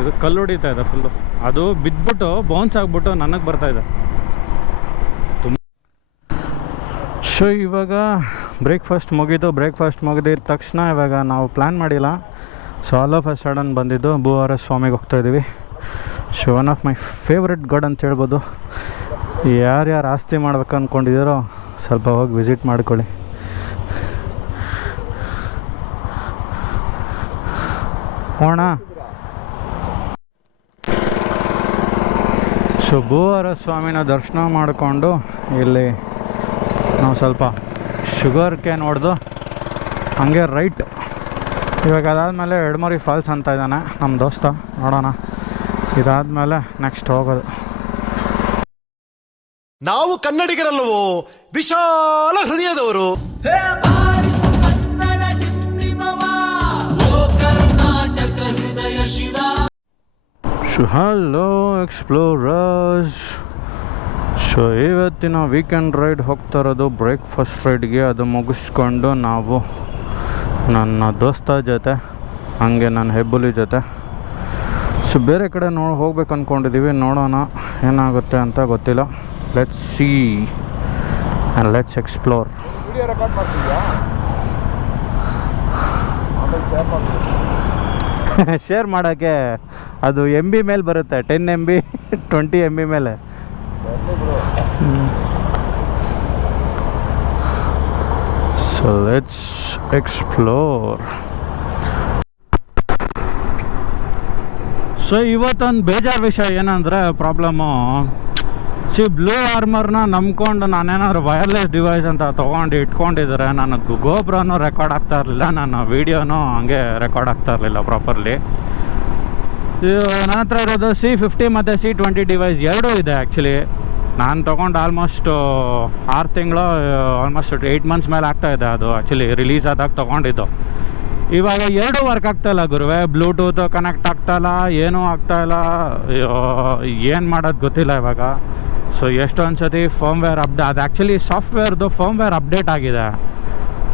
ಇದು ಕಲ್ಲು ಹೊಡಿತಾ ಇದೆ ಫುಲ್ಲು. ಅದು ಬಿದ್ದುಬಿಟ್ಟು ಬೌನ್ಸ್ ಆಗಿಬಿಟ್ಟು ನನಗೆ ಬರ್ತಾಯಿದೆ ತುಂಬ. ಸೊ ಇವಾಗ ಬ್ರೇಕ್ಫಾಸ್ಟ್ ಮುಗಿದಿದ್ದ ತಕ್ಷಣ ಇವಾಗ ನಾವು ಪ್ಲ್ಯಾನ್ ಮಾಡಿಲ್ಲ. So all of a sudden ಬಂದಿದ್ದು ಭೂವಾರ ಸ್ವಾಮಿಗೆ ಹೋಗ್ತಾಯಿದ್ದೀವಿ. So one of my favourite god ಅಂತ ಹೇಳ್ಬೋದು. ಯಾರ್ಯಾರು ಆಸ್ತಿ ಮಾಡ್ಬೇಕು ಅಂದ್ಕೊಂಡಿದ್ದೀರೋ ಸ್ವಲ್ಪ ಹೋಗಿ ವಿಸಿಟ್ ಮಾಡ್ಕೊಳ್ಳಿ. ಹೋಣ. ಸೊ ಭೂವಾರ ಸ್ವಾಮಿನ ದರ್ಶನ ಮಾಡಿಕೊಂಡು ಇಲ್ಲಿ ನಾವು ಸ್ವಲ್ಪ ಶುಗರ್ ಕೇನ್ ಹೊಡೆದು ಹಂಗೆ ರೈಟ್. ಇವಾಗ ಅದಾದಮೇಲೆ ಎಡಮರಿ ಫಾಲ್ಸ್ ಅಂತ ಇದ್ದಾನೆ ನಮ್ಮ ದೋಸ್ತ, ನೋಡೋಣ. ಇದಾದಮೇಲೆ ನೆಕ್ಸ್ಟ್ ಹೋಗೋದು. ನಾವು ಕನ್ನಡಿಗರಲ್ಲವೋ, ವಿಶಾಲ ಹೃದಯದವರು. Hello explorers. ಸೊ ಇವತ್ತಿನ ವೀಕೆಂಡ್ ರೈಡ್ ಹೋಗ್ತಾ ಇರೋದು ಬ್ರೇಕ್ಫಾಸ್ಟ್ ರೈಡ್ಗೆ. ಅದು ಮುಗಿಸ್ಕೊಂಡು ನಾವು ನನ್ನ ದೋಸ್ತ ಜೊತೆ ಹಾಗೆ ನನ್ನ ಹೆಬ್ಬುಲಿ ಜೊತೆ ಸೊ ಬೇರೆ ಕಡೆ ಹೋಗ್ಬೇಕು ಅಂದ್ಕೊಂಡಿದ್ದೀವಿ. ನೋಡೋಣ ಏನಾಗುತ್ತೆ ಅಂತ ಗೊತ್ತಿಲ್ಲ. Let's see and let's explore. Share ಮಾಡೋಕ್ಕೆ ಅದು MB ಮೇಲೆ ಬರುತ್ತೆ, 10 MB 20 MB ಮೇಲೆ. So let's explore. ಸೊ ಇವತ್ತೊಂದು ಬೇಜಾರು ವಿಷಯ ಏನಂದರೆ ಪ್ರಾಬ್ಲಮ್ಮು, ಬ್ಲೂ ಆರ್ಮರ್ನ ನಂಬ್ಕೊಂಡು ನಾನೇನಾದ್ರು ವೈರ್ಲೆಸ್ ಡಿವೈಸ್ ಅಂತ ತೊಗೊಂಡು ಇಟ್ಕೊಂಡಿದ್ದಾರೆ. ನನಗೆ ಗೋಪ್ರನೂ ರೆಕಾರ್ಡ್ ಆಗ್ತಾ ಇರಲಿಲ್ಲ, ನನ್ನ ವೀಡಿಯೋನೂ ಹಂಗೆ ರೆಕಾರ್ಡ್ ಆಗ್ತಾ ಇರಲಿಲ್ಲ ಪ್ರಾಪರ್ಲಿ. ನನ್ನ ಹತ್ರ ಇರೋದು C50 ಮತ್ತು C20 ಡಿವೈಸ್ ಎರಡೂ ಇದೆ. ಆ್ಯಕ್ಚುಲಿ ನಾನು ತೊಗೊಂಡು ಆಲ್ಮೋಸ್ಟ್ 6 ತಿಂಗಳು, ಆಲ್ಮೋಸ್ಟ್ 8 ಮಂತ್ಸ್ ಮೇಲೆ ಆಗ್ತಾಯಿದೆ. ಅದು ಆ್ಯಕ್ಚುಲಿ ರಿಲೀಸ್ ಆದಾಗ ತೊಗೊಂಡಿದ್ದು. ಇವಾಗ ಎರಡೂ ವರ್ಕ್ ಆಗ್ತಾಯಿಲ್ಲ ಗುರುವೆ. ಬ್ಲೂಟೂತ್ ಕನೆಕ್ಟ್ ಆಗ್ತಾಯಿಲ್ಲ, ಏನೂ ಆಗ್ತಾಯಿಲ್ಲ. ಏನು ಮಾಡೋದು ಗೊತ್ತಿಲ್ಲ ಇವಾಗ. ಸೊ ಎಷ್ಟೊಂದು ಸತಿ ಫರ್ಮ್ವೇರ್ ಅದು ಆ್ಯಕ್ಚುಲಿ ಸಾಫ್ಟ್ವೇರ್ದು ಫರ್ಮ್ವೇರ್ ಅಪ್ಡೇಟ್ ಆಗಿದೆ.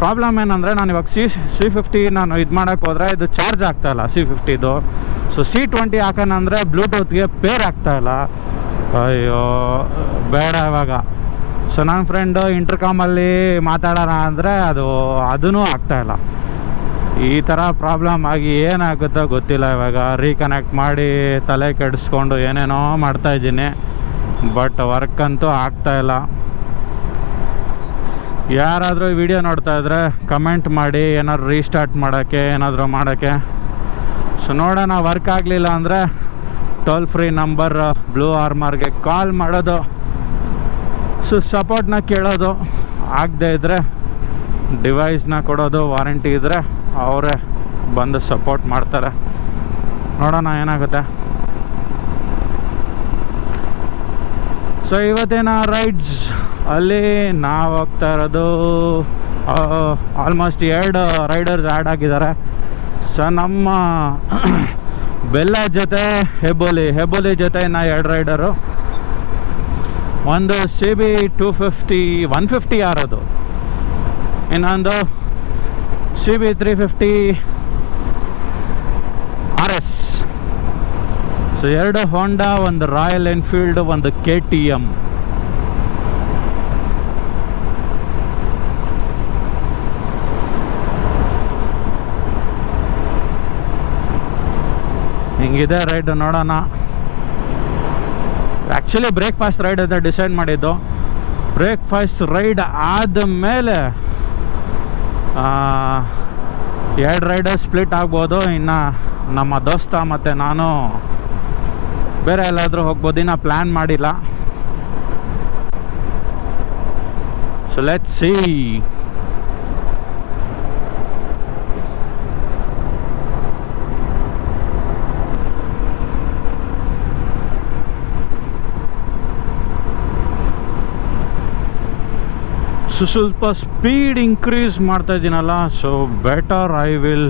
ಪ್ರಾಬ್ಲಮ್ ಏನಂದರೆ ನಾನು ಇವಾಗ C50 ನಾನು ಇದು ಮಾಡೋಕ್ಕೆ ಹೋದರೆ ಇದು ಚಾರ್ಜ್ ಆಗ್ತಾಯಿಲ್ಲ C50ದು. ಸೊ C20 ಹಾಕೋಣಂದರೆ ಬ್ಲೂಟೂತ್ಗೆ ಪೇರ್ ಆಗ್ತಾಯಿಲ್ಲ. ಅಯ್ಯೋ ಬೇಡ ಇವಾಗ. ಸೊ ನನ್ನ ಫ್ರೆಂಡು ಇಂಟರ್ಕಾಮಲ್ಲಿ ಮಾತಾಡೋಣ ಅಂದರೆ ಅದೂ ಆಗ್ತಾಯಿಲ್ಲ. ಈ ಥರ ಪ್ರಾಬ್ಲಮ್ ಆಗಿ ಏನಾಗುತ್ತೋ ಗೊತ್ತಿಲ್ಲ ಇವಾಗ. ರೀಕನೆಕ್ಟ್ ಮಾಡಿ ತಲೆ ಕೆಡಿಸ್ಕೊಂಡು ಏನೇನೋ ಮಾಡ್ತಾಯಿದ್ದೀನಿ, ಬಟ್ ವರ್ಕ್ ಅಂತೂ ಆಗ್ತಾಯಿಲ್ಲ. ಯಾರಾದರೂ ಈ ವಿಡಿಯೋ ನೋಡ್ತಾ ಇದ್ರೆ ಕಮೆಂಟ್ ಮಾಡಿ, ಏನಾದ್ರು ರೀಸ್ಟಾರ್ಟ್ ಮಾಡೋಕ್ಕೆ ಏನಾದರೂ ಮಾಡೋಕ್ಕೆ. ಸೊ ನೋಡೋಣ, ವರ್ಕ್ ಆಗಲಿಲ್ಲ ಅಂದರೆ ಟೋಲ್ ಫ್ರೀ ನಂಬರ್ ಬ್ಲೂ ಆರ್ಮರ್ಗೆ ಕಾಲ್ ಮಾಡೋದು, ಸೊ ಸಪೋರ್ಟ್ನ ಕೇಳೋದು. ಆಗದೇ ಇದ್ದರೆ ಡಿವೈಸ್ನ ಕೊಡೋದು. ವಾರಂಟಿ ಇದ್ದರೆ ಅವರೇ ಬಂದು ಸಪೋರ್ಟ್ ಮಾಡ್ತಾರೆ. ನೋಡೋಣ ಏನಾಗುತ್ತೆ. ಸೊ ಇವತ್ತಿನ ರೈಡ್ಸ್ ಅಲ್ಲಿ ನಾವು ಹೋಗ್ತಾ ಇರೋದು ಆಲ್ಮೋಸ್ಟ್ 2 ರೈಡರ್ಸ್ ಆ್ಯಡ್ ಆಗಿದ್ದಾರೆ. ಸೊ ನಮ್ಮ ಬೆಲ್ಲ ಜೊತೆ ಹೆಬೋಲಿ ಜೊತೆ ಇನ್ನು 2 ರೈಡರು. ಒಂದು CB 250 150 ಯಾರದು, ಇನ್ನೊಂದು CB 350 RS. ಸೊ 2 ಹೋಂಡಾ, ಒಂದು ರಾಯಲ್ ಎನ್ಫೀಲ್ಡ್, ಒಂದು KTM. ಹಿಂಗಿದೆ ರೈಡ್. ನೋಡೋಣ. ಆ್ಯಕ್ಚುಲಿ ಬ್ರೇಕ್ಫಾಸ್ಟ್ ರೈಡ್ ಅಂತ ಡಿಸೈಡ್ ಮಾಡಿದ್ದು. ಬ್ರೇಕ್ಫಾಸ್ಟ್ ರೈಡ್ ಆದಮೇಲೆ 2 ರೈಡರ್ ಸ್ಪ್ಲಿಟ್ ಆಗ್ಬೋದು. ಇನ್ನು ನಮ್ಮ ದೋಸ್ತ ಮತ್ತು ನಾನು ಬೇರೆ ಎಲ್ಲಾದರೂ ಹೋಗ್ಬೋದು. ಇನ್ನು ಪ್ಲ್ಯಾನ್ ಮಾಡಿಲ್ಲ. So let's see. ಸೊ ಸ್ವಲ್ಪ ಸ್ಪೀಡ್ ಇನ್ಕ್ರೀಸ್ ಮಾಡ್ತಾ ಇದ್ದೀನಲ್ಲ, so better I will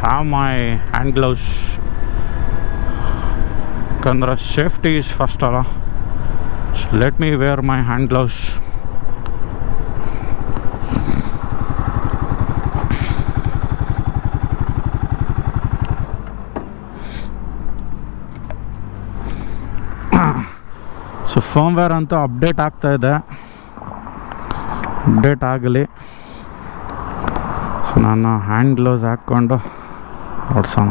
have my hand gloves. ಯಾಕಂದ್ರೆ ಸೇಫ್ಟಿ ಈಸ್ ಫಸ್ಟ್ ಅಲ್ಲ. So let me wear my hand gloves. So firmware ಅಂತೂ ಅಪ್ಡೇಟ್ ಆಗ್ತಾ ಇದೆ, ಅಪ್ಡೇಟ್ ಆಗಲಿ. ಸೊ ನಾನು ಹ್ಯಾಂಡ್ ಗ್ಲೌಸ್ ಹಾಕ್ಕೊಂಡು ಓಡಿಸೋಣ.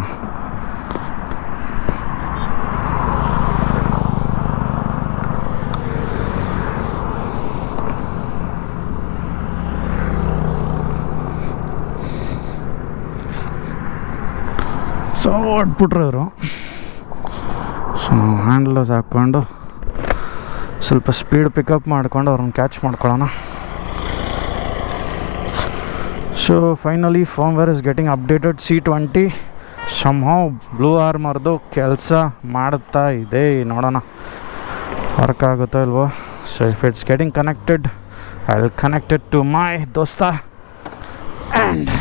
ಸೊ ಹೊಡ್ಬಿಟ್ರು ಇವರು. ಸೊ ಹ್ಯಾಂಡ್ ಗ್ಲೌಸ್ ಹಾಕ್ಕೊಂಡು ಸ್ವಲ್ಪ ಸ್ಪೀಡ್ ಪಿಕಪ್ ಮಾಡ್ಕೊಂಡು ಅವ್ರನ್ನ ಕ್ಯಾಚ್ ಮಾಡ್ಕೊಳ್ಳೋಣ. So finally firmware is getting updated. C20 somehow blue ಆರ್ಮರ್ದು ಕೆಲಸ ಮಾಡ್ತಾ ಇದೆ. ನೋಡೋಣ ವರ್ಕ್ ಆಗುತ್ತೋ ಇಲ್ವೋ. So if it's getting connected I will connect it to my ದೋಸ್ತ ಆ್ಯಂಡ್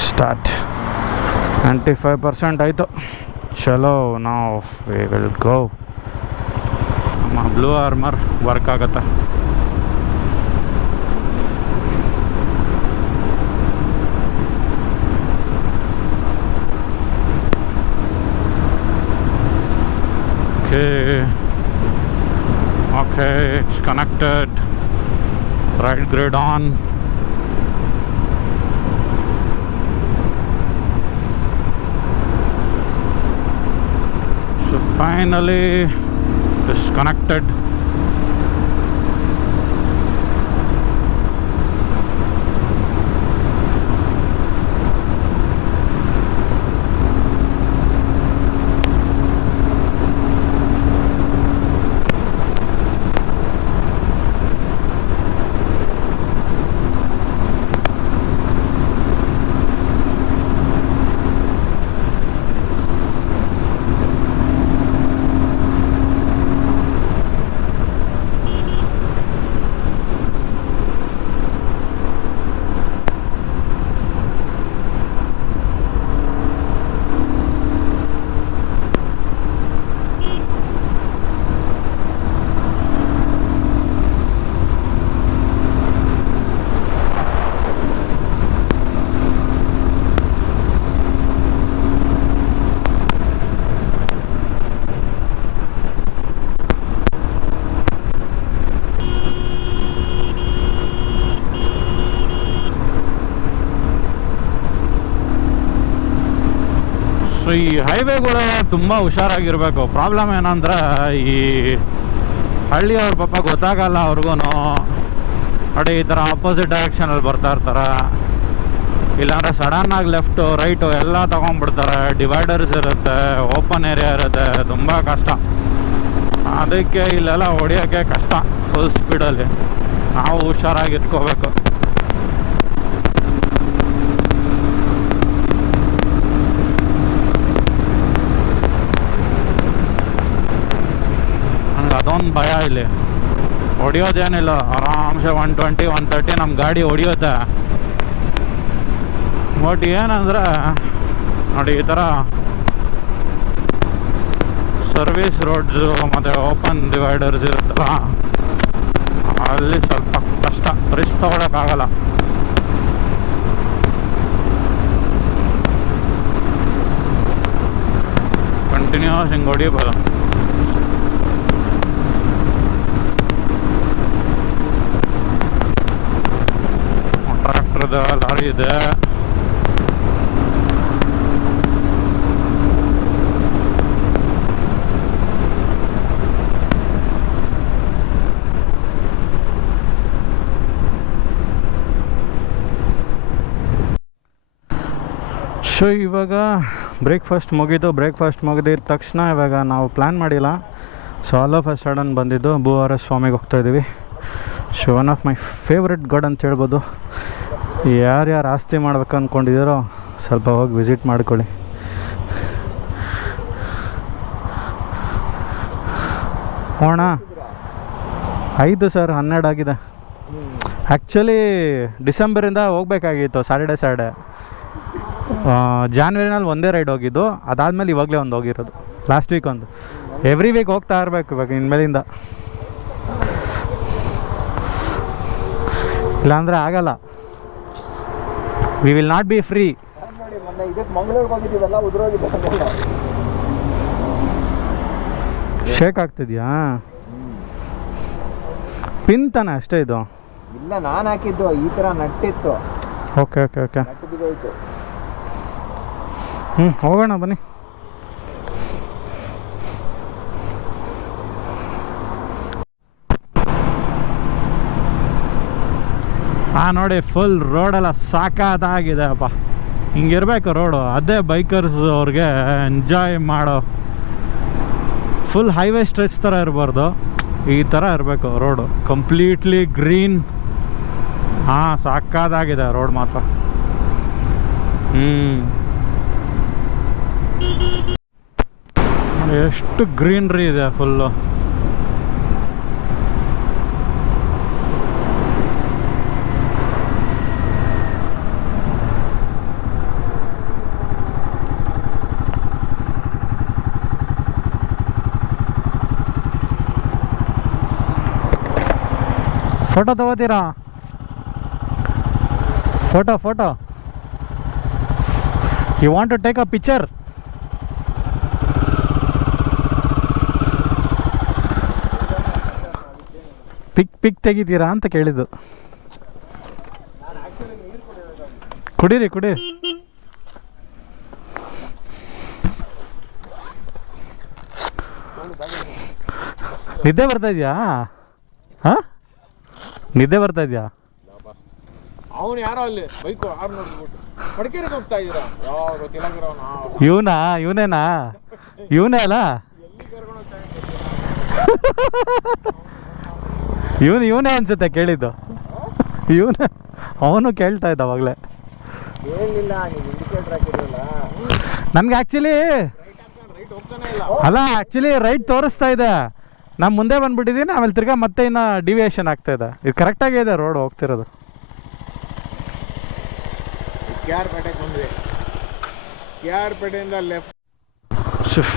ಸ್ಟಾರ್ಟ್. 95% ಆಯಿತು. ಚಲೋ ನಾವು ವಿ ವಿಲ್ ಗೋ. ನಮ್ಮ ಬ್ಲೂ ಆರ್ಮರ್ ವರ್ಕ್ ಆಗುತ್ತೆ. Okay, it's connected. Right grid on. So finally it's connected. So ಈ ಹೈವೇಗಳು ತುಂಬ ಹುಷಾರಾಗಿರಬೇಕು. ಪ್ರಾಬ್ಲಮ್ ಏನಂದ್ರೆ ಈ ಹಳ್ಳಿಯವ್ರ ಪಾಪ ಗೊತ್ತಾಗಲ್ಲ ಅವ್ರಿಗೂ. ನೋಡಿ ಈ ಥರ ಆಪೋಸಿಟ್ ಡೈರೆಕ್ಷನಲ್ಲಿ ಬರ್ತಾ ಇರ್ತಾರೆ, ಇಲ್ಲಾಂದರೆ ಸಡನ್ನಾಗಿ ಲೆಫ್ಟು ರೈಟು ಎಲ್ಲ ತೊಗೊಂಡ್ಬಿಡ್ತಾರೆ. ಡಿವೈಡರ್ಸ್ ಇರುತ್ತೆ, ಓಪನ್ ಏರಿಯಾ ಇರುತ್ತೆ, ತುಂಬ ಕಷ್ಟ. ಅದಕ್ಕೆ ಇಲ್ಲೆಲ್ಲ ಹೊಡಿಯೋಕ್ಕೆ ಕಷ್ಟ ಫುಲ್ ಸ್ಪೀಡಲ್ಲಿ. ನಾವು ಹುಷಾರಾಗಿ ಇಟ್ಕೋಬೇಕು. ಅದೊಂದು ಭಯ ಇಲ್ಲಿ. ಹೊಡಿಯೋದೇನಿಲ್ಲ, ಆರಾಮ್ಸೆ 120 130 ನಮ್ಮ ಗಾಡಿ ಹೊಡಿಯುತ್ತೆ. ಬಟ್ ಏನಂದರೆ ನೋಡಿ ಈ ಥರ ಸರ್ವಿಸ್ ರೋಡ್ಸು ಮತ್ತು ಓಪನ್ ಡಿವೈಡರ್ಸ್ ಇರುತ್ತಲ್ಲ, ಅಲ್ಲಿ ಸ್ವಲ್ಪ ಕಷ್ಟ, ರಿಸ್ಕ್ ತೊಗೊಳಕ್ಕಾಗಲ್ಲ. ಕಂಟಿನ್ಯೂಸ್ ಹಿಂಗೆ ಹೊಡಿಬೋದು. ಟ್ರ್ಯಾಕ್ಟರ್ದ ಲಾರಿ ಇದೆ. ಸೊ ಇವಾಗ ಬ್ರೇಕ್ಫಾಸ್ಟ್ ಮುಗಿದಿದ್ದ ತಕ್ಷಣ ಇವಾಗ ನಾವು ಪ್ಲ್ಯಾನ್ ಮಾಡಿಲ್ಲ. So all of a sudden ಬಂದಿದ್ದು ಭೂವಾರ ಸ್ವಾಮಿಗೆ ಹೋಗ್ತಾಯಿದ್ದೀವಿ. So one of my favourite god ಅಂತ ಹೇಳ್ಬೋದು. ಯಾರ್ಯಾರು ಆಸ್ತಿ ಮಾಡ್ಬೇಕು ಅಂದ್ಕೊಂಡಿದ್ದೀರೋ ಸ್ವಲ್ಪ ಹೋಗಿ ವಿಸಿಟ್ ಮಾಡ್ಕೊಳ್ಳಿ. ಹೋಣ 5 ಸರ್ 12 ಆಗಿದೆ. ಆ್ಯಕ್ಚುಲಿ ಡಿಸೆಂಬರಿಂದ ಹೋಗ್ಬೇಕಾಗಿತ್ತು ಸ್ಯಾಟರ್ಡೆ. ಜಾನ್ವರಿನಲ್ಲಿ ಒಂದೇ ರೈಡ್ ಹೋಗಿದ್ದು, ಅದಾದಮೇಲೆ ಇವಾಗಲೇ ಒಂದು ಹೋಗಿರೋದು, ಲಾಸ್ಟ್ ವೀಕ್ ಒಂದು. ಎವ್ರಿ ವೀಕ್ ಹೋಗ್ತಾ ಇರಬೇಕು ಇವಾಗ ಇನ್ಮೇಲಿಂದ, ಇಲ್ಲಾಂದರೆ ಆಗಲ್ಲ. We will not be free. Shake ಆಗ್ತಿದ್ಯಾ? ಪಿನ್ ತಾನೆ ಅಷ್ಟೇ ಇದು? ಇಲ್ಲ, ನಾನು ಹಾಕಿದ್ದು ಈ ಥರ ನಟ್ಟಿತ್ತು. ಓಕೆ ಓಕೆ ಓಕೆ, ನಟ್ಟು ಬಿದ್ದೋಯ್ತು. ಹೋಗೋಣ ಬನ್ನಿ. ನೋಡಿ ಫುಲ್ ರೋಡೆಲ್ಲ ಸಾಕಾಗಿದೆ ಅಪ್ಪ. ಹಿಂಗಿರ್ಬೇಕು ರೋಡು. ಅದೇ ಬೈಕರ್ಸ್ ಅವ್ರಿಗೆ ಎಂಜಾಯ್ ಮಾಡೋ ಫುಲ್ ಹೈವೇ ಸ್ಟ್ರೆಚ್ ಥರ ಇರಬಾರ್ದು, ಈ ಥರ ಇರಬೇಕು ರೋಡು. Completely green. ಸಾಕಾಗಿದೆ ರೋಡ್ ಮಾತ್ರ. ಎಷ್ಟು ಗ್ರೀನ್ರಿ ಇದೆ full. Photo ತಗೋತೀರಾ? Photo you want to take a picture? Pic ತೆಗಿತೀರಾ ಅಂತ ಕೇಳಿದ್ದು. ಕುಡೀರಿ. ನಿದ್ದೆ ಬರ್ತಾ ಇದೆಯಾ? ನಿದ್ದೆ ಬರ್ತಾ ಇದೆಯಾ? ಅವನು ಯಾರೋ ಅಲ್ಲಿ ಬೈಕ್ ಆರು ನೋಡ್ಬಿಟ್ಟು ಮಡಿಕೇರಿಗೆ ಹೋಗ್ತಾ ಇದ್ದೀರಾ? ಯಾವ ಗೊತ್ತಿಲ್ಲ. ಇವನೇ ಅಲ್ಲ? ಇವನೇ ಅನ್ಸುತ್ತೆ ಕೇಳಿದ್ದು. ಅವನು ಕೇಳ್ತಾ ಇದ್ದ ಅವಾಗಲೇ. ಹೇಳಿಲ್ಲ, ನೀವು ಇಂಡಿಕೇಟರ್ ಹಾಕಿರಲ್ಲ. ನನಗೆ ಆ್ಯಕ್ಚುಲಿ ರೈಟ್ ತೋರಿಸ್ತಾ ಇದೆ. ನಾನು ಮುಂದೆ ಬಂದ್ಬಿಟ್ಟಿದ್ದೀನಿ, ಆಮೇಲೆ ತಿರ್ಗಾ ಮತ್ತೆ ಇನ್ನು ಡಿವಿಯೇಷನ್ ಆಗ್ತಾ ಇದೆ. ಇದು ಕರೆಕ್ಟಾಗೇ ಇದೆ ರೋಡ್ ಹೋಗ್ತಿರೋದು. KR ಪೇಟೆಗೆ ಬಂದ್ವಿ. KR ಪೇಟೆಯಿಂದ left.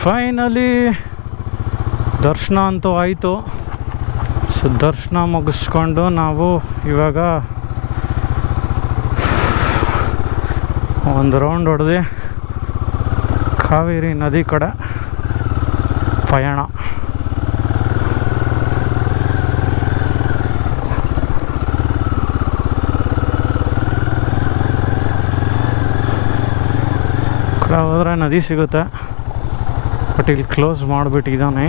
ಫೈನಲಿ ದರ್ಶನ ಅಂತೂ ಆಯಿತು. ಸೊ ದರ್ಶನ ಮುಗಿಸ್ಕೊಂಡು ನಾವು ಇವಾಗ ಒಂದು ರೌಂಡ್ ಹೊಡೆದು ಕಾವೇರಿ ನದಿ ಕಡೆ ಪಯಣ. ಕಡೆ ಹೋದರೆ ನದಿ ಸಿಗುತ್ತೆ, ಬಟ್ ಇಲ್ಲಿ ಕ್ಲೋಸ್ ಮಾಡಿಬಿಟ್ಟಿದ್ದಾನೆ.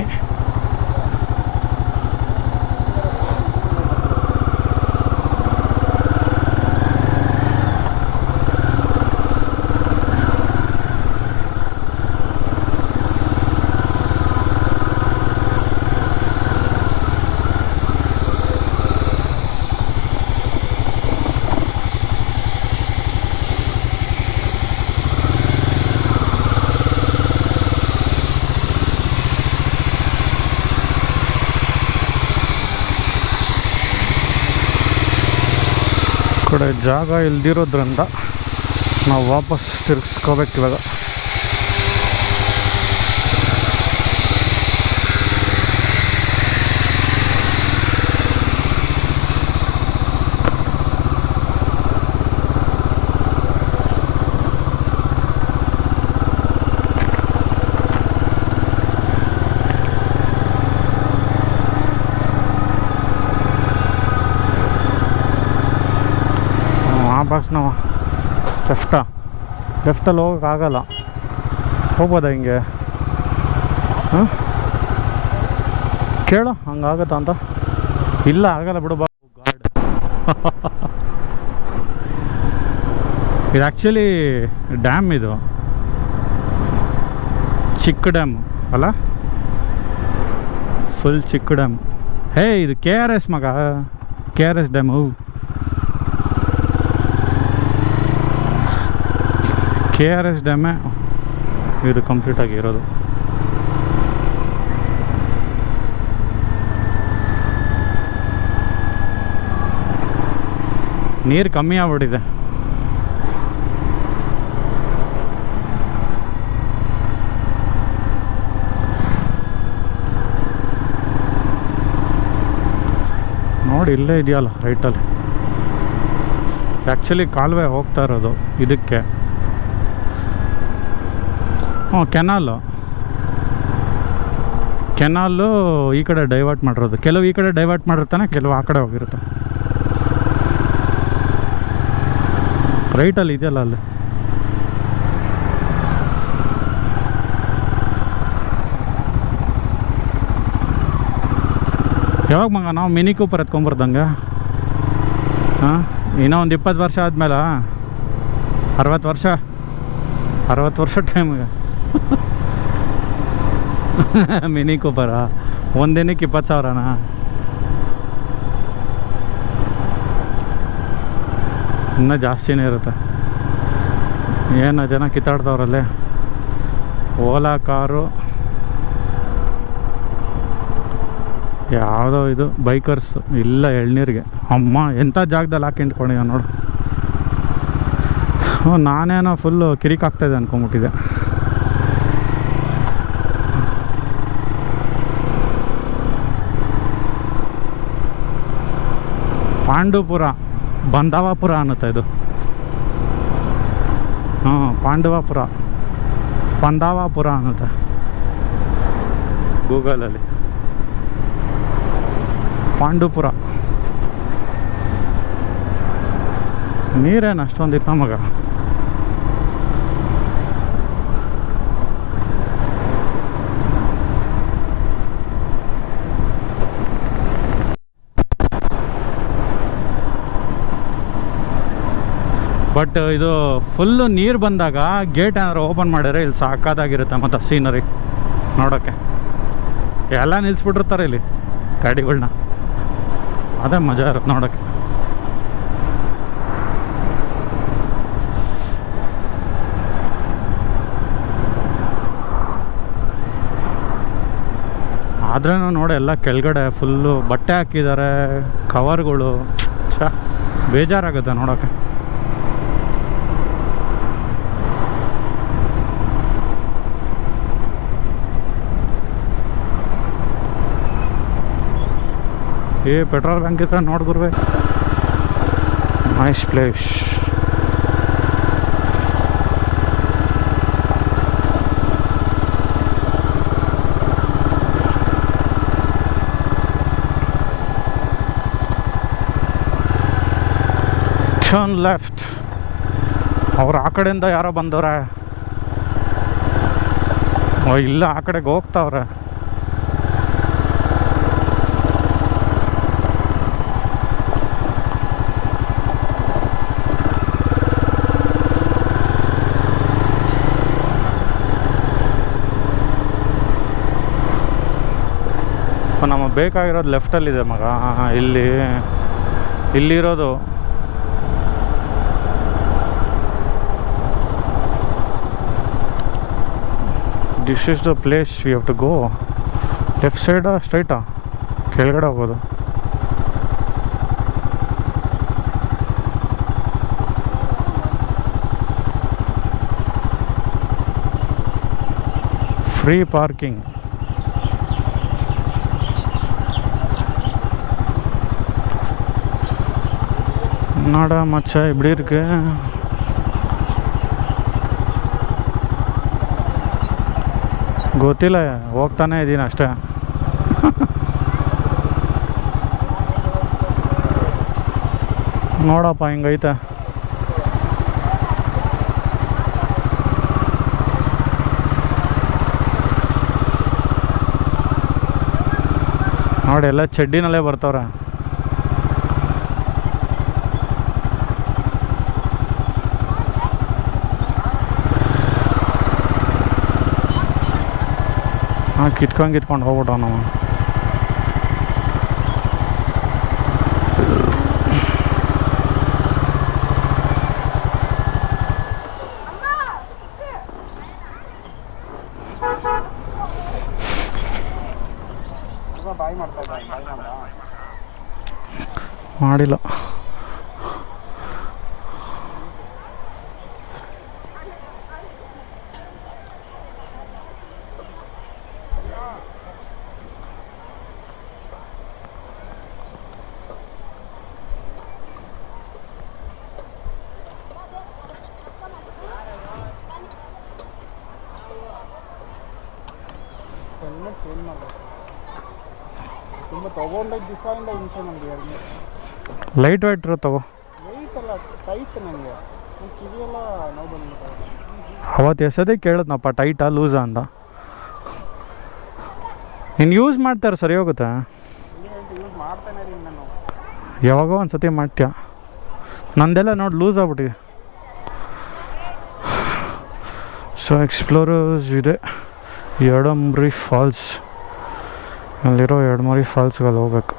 ಕಡೆ ಜಾಗ ಇಲ್ದಿರೋದ್ರಿಂದ ನಾವು ವಾಪಸ್ ತಿರ್ಗಿಸ್ಕೋಬೇಕು ಇವಾಗ. ವಾಪಸ್ ನಾವು ಲೆಫ್ಟಲ್ಲಿ ಹೋಗೋಕ್ಕಾಗಲ್ಲ. ಹೋಗ್ಬೋದಾ ಹಿಂಗೆ? ಕೇಳು ಹಂಗಾಗತ್ತಾ ಅಂತ. ಇಲ್ಲ ಆಗಲ್ಲ ಬಿಡು ಬಾ. ಗಾಡ್ ಇದು ಆ್ಯಕ್ಚುಲಿ ಡ್ಯಾಮ್, ಇದು ಚಿಕ್ಕ ಡ್ಯಾಮ್ ಅಲ್ಲ, ಫುಲ್ ಚಿಕ್ಕ ಡ್ಯಾಮ್. ಇದು KRS ಮಗ, KRS ಡ್ಯಾಮು. KRS ಡ್ಯಾಮೇ ಇದು ಕಂಪ್ಲೀಟಾಗಿ ಇರೋದು. ನೀರು ಕಮ್ಮಿ ಆಗ್ಬಿಟ್ಟಿದೆ. ನೋಡಿ ಇಲ್ಲೇ ಇದೆಯಲ್ಲ ರೈಟಲ್ಲಿ. ಆ್ಯಕ್ಚುಲಿ ಕಾಲುವೆ ಹೋಗ್ತಾ ಇರೋದು ಇದಕ್ಕೆ. ಕೆನಾಲು ಕೆನಾಲು ಈ ಕಡೆ ಡೈವರ್ಟ್ ಮಾಡಿರೋದು, ಕೆಲವು ಈ ಕಡೆ ಡೈವರ್ಟ್ ಮಾಡಿರ್ತಾನೆ, ಕೆಲವು ಆ ಕಡೆ ಹೋಗಿರುತ್ತೆ. ರೈಟಲ್ಲಿ ಇದೆಯಲ್ಲ ಅಲ್ಲಿ. ಯಾವಾಗ ಮಗ ನಾವು ಮಿನಿ ಕೂಪರ್ ಎತ್ಕೊಂಬರ್ದಂಗೆ? ಹಾಂ, ಇನ್ನೂ ಒಂದು 20 ವರ್ಷ ಆದಮೇಲೆ 60 ವರ್ಷ ಟೈಮಿಗೆ ಮಿನಿ ಕೂಪರಾ? ಒಂದಿನಕ್ಕೆ 20,000ನಾ? ಇನ್ನೂ ಜಾಸ್ತಿನೇ ಇರುತ್ತೆ. ಏನು ಜನ ಕಿತ್ತಾಡ್ತವ್ರಲ್ಲಿ. ಓಲಾ ಕಾರು, ಯಾವುದೋ ಇದು ಬೈಕರ್ಸ್ ಇಲ್ಲ ಎಳ್ನೀರಿಗೆ. ಅಮ್ಮ ಎಂಥ ಜಾಗದಲ್ಲಿ ಹಾಕಿ ಇಟ್ಕೊಂಡಿದ್ದೆ ನೋಡು. ನಾನೇನೋ ಫುಲ್ಲು ಕಿರಿಕಾಗ್ತಾಯಿದೆ ಅಂದ್ಕೊಂಬಿಟ್ಟಿದ್ದೆ. ಪಾಂಡುಪುರ, ಬಂದಾವಪುರ ಅನ್ನುತ್ತೆ ಇದು. ಹಾಂ, ಪಾಂಡವಪುರ, ಬಂದಾವಪುರ ಅನ್ನುತ್ತೆ ಗೂಗಲಲ್ಲಿ. ಪಾಂಡುಪುರ ನೀರೇನು ಅಷ್ಟೊಂದಿತ್ತು ನಮಗ. ಬಟ್ ಇದು ಫುಲ್ಲು ನೀರು ಬಂದಾಗ ಗೇಟ್ ಏನಾದ್ರು ಓಪನ್ ಮಾಡಿದ್ರೆ ಇಲ್ಲಿ ಸಾಕಾದಾಗಿರುತ್ತೆ. ಮತ್ತು ಸೀನರಿ ನೋಡೋಕ್ಕೆ ಎಲ್ಲ ನಿಲ್ಲಿಸ್ಬಿಟ್ಟಿರ್ತಾರೆ ಇಲ್ಲಿ ಗಾಡಿಗಳ್ನ. ಅದೇ ಮಜಾ ಇರುತ್ತೆ ನೋಡೋಕ್ಕೆ. ಆದ್ರೂ ನೋಡಿ ಎಲ್ಲ ಕೆಳಗಡೆ ಫುಲ್ಲು ಬಟ್ಟೆ ಹಾಕಿದ್ದಾರೆ, ಕವರ್ಗಳು. ಬೇಜಾರಾಗುತ್ತೆ ನೋಡೋಕ್ಕೆ. ಪೆಟ್ರೋಲ್ ಬ್ಯಾಂಕ್ ಇದ್ರೆ ನೋಡ್ಗುರ್ವೆ. Nice place. Turn left. ಅವ್ರು ಆ ಕಡೆಯಿಂದ ಯಾರೋ ಬಂದವ್ರೆ. ಇಲ್ಲ, ಆ ಕಡೆಗೆ ಹೋಗ್ತಾವ್ರೆ. ನಮಗೆ ಬೇಕಾಗಿರೋದು ಲೆಫ್ಟಲ್ಲಿದೆ ಮಗ. ಇಲ್ಲಿರೋದು this is the place we have to go. Left ಸೈಡಾ ಸ್ಟ್ರೈಟಾ? ಕೆಳಗಡೆ ಹೋಗೋದು. Free parking. நாடா மச்சா இப்படி இருக்கு. ಗೊತ್ತಿಲ್ಲ, ಹೋಗ್ತಾನೆ ಇದ್ದೀನಿ ಅಷ್ಟೇ. ನೋಡಪ್ಪ ಹಿಂಗೈತೆ. ನೋಡಿ ಎಲ್ಲ ಚಡ್ಡಿನಲ್ಲೇ ಬರ್ತಾವ್ರೆ. ಕಿತ್ಕೊಂಡು ಹೋಗ್ಬಿಟ್ಟ ನಾವು. ಮಾಡಿಲ್ಲ. ಹೆಲ್ಮೆಟ್ ಚೇಂಜ್ ಮಾಡಬೇಕು. ತುಂಬ ತೊಗೊಂಡೋಗಿ ದಿವಸದಿಂದ ಹಿಂಸೆ ನನಗೆ ಹೆಲ್ಮೆಟ್. ಲೈಟ್ ವೆಯ್ಟ್ ಇರೋ ತಗೋ. ವೆಯ್ಟ್ ಅಲ್ಲ, ಟೈಟ್ ನನಗೆ. ನನ್ನ ಕಿವಿಯೆಲ್ಲ ನೋವು ಬಂದ್ಬಿಟ್ಟು. ಅವತ್ತು ಎಷ್ಟದೇ ಕೇಳಿದ್ನಪ್ಪ ಟೈಟಾ ಲೂಸಾ ಅಂತ. ನೀನು ಯೂಸ್ ಮಾಡ್ತಾರೆ ಸರಿ ಹೋಗುತ್ತೆ. ಯೂಸ್ ಮಾಡ್ತಾನೆ ಇದ್ದೀನಿ ನಾನು. ಯಾವಾಗೋ ಒಂದು ಸತಿ ಮಾಡ್ತೀಯ. ನಂದೆಲ್ಲ ನೋಡಿ ಲೂಸ್ ಆಗ್ಬಿಟ್ಟಿದೆ. ಸೊ ಎಕ್ಸ್ಪ್ಲೋರರ್ಸ್ ಇದೆ ಯಡಂಬ್ರಿ ಫಾಲ್ಸ್. ಅಲ್ಲಿರೋ ಯಡಂಬ್ರಿ ಫಾಲ್ಸ್ಗೆ ಹೋಗ್ಬೇಕು.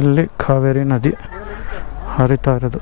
ಇಲ್ಲಿ ಕಾವೇರಿ ನದಿ ಹರಿತಾ ಇರೋದು.